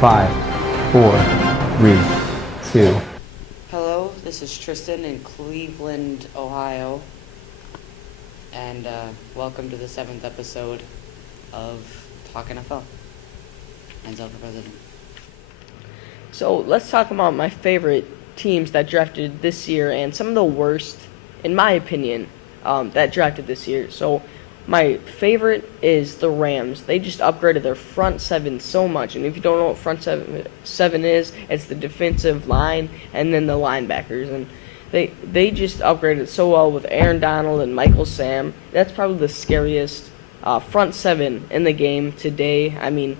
5, 4, 3, 2. Hello, this is Tristan in Cleveland, Ohio, and welcome to the 7th episode of Talk NFL. Manziel for president. So let's talk about my favorite teams that drafted this year and some of the worst, in my opinion, that drafted this year. So my favorite is the Rams. They just upgraded their front seven so much. And if you don't know what front seven is, it's the defensive line and then the linebackers. And they just upgraded so well with Aaron Donald and Michael Sam. That's probably the scariest front seven in the game today. I mean,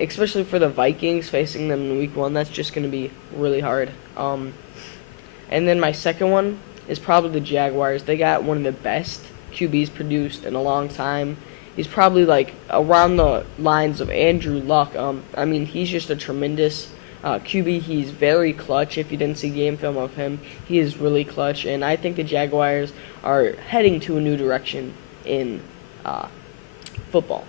especially for the Vikings facing them in week 1, that's just going to be really hard. And then my second one is probably the Jaguars. They got one of the best QBs produced in a long time. He's probably like around the lines of Andrew Luck. I mean, he's just a tremendous QB. He's very clutch. If you didn't see game film of him, he is really clutch. And I think the Jaguars are heading to a new direction in football.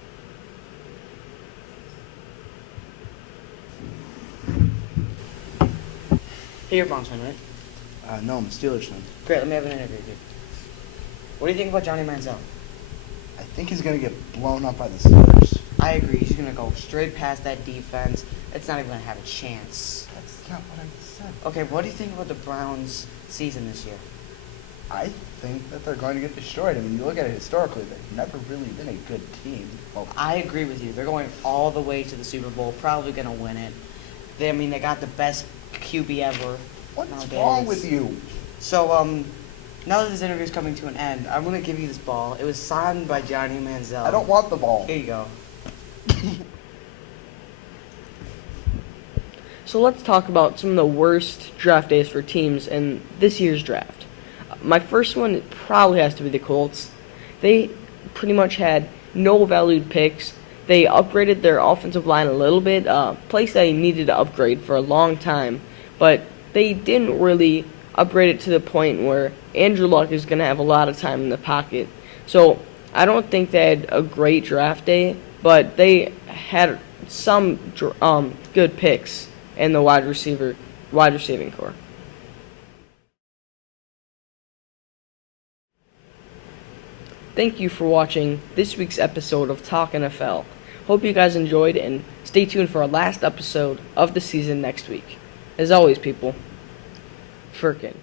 Hey, you're a Browns fan, right? No, I'm a Steelers fan. Great, let me have an interview, dude. What do you think about Johnny Manziel? I think he's going to get blown up by the Steelers. I agree. He's going to go straight past that defense. It's not even going to have a chance. That's not what I said. Okay, what do you think about the Browns' season this year? I think that they're going to get destroyed. I mean, you look at it historically, they've never really been a good team. Well, I agree with you. They're going all the way to the Super Bowl, probably going to win it. They got the best QB ever. what's nowadays. wrong with you? So, now that this interview is coming to an end, I'm going to give you this ball. It was signed by Johnny Manziel. I don't want the ball. Here you go. So let's talk about some of the worst draft days for teams in this year's draft. My first one probably has to be the Colts. They pretty much had no valued picks. They upgraded their offensive line a little bit, place they needed to upgrade for a long time, but they didn't really upgrade it to the point where Andrew Luck is going to have a lot of time in the pocket. So I don't think they had a great draft day, but they had some good picks in the wide receiving core. Thank you for watching this week's episode of Talk NFL. Hope you guys enjoyed, and stay tuned for our last episode of the season next week. As always, people, Firkin.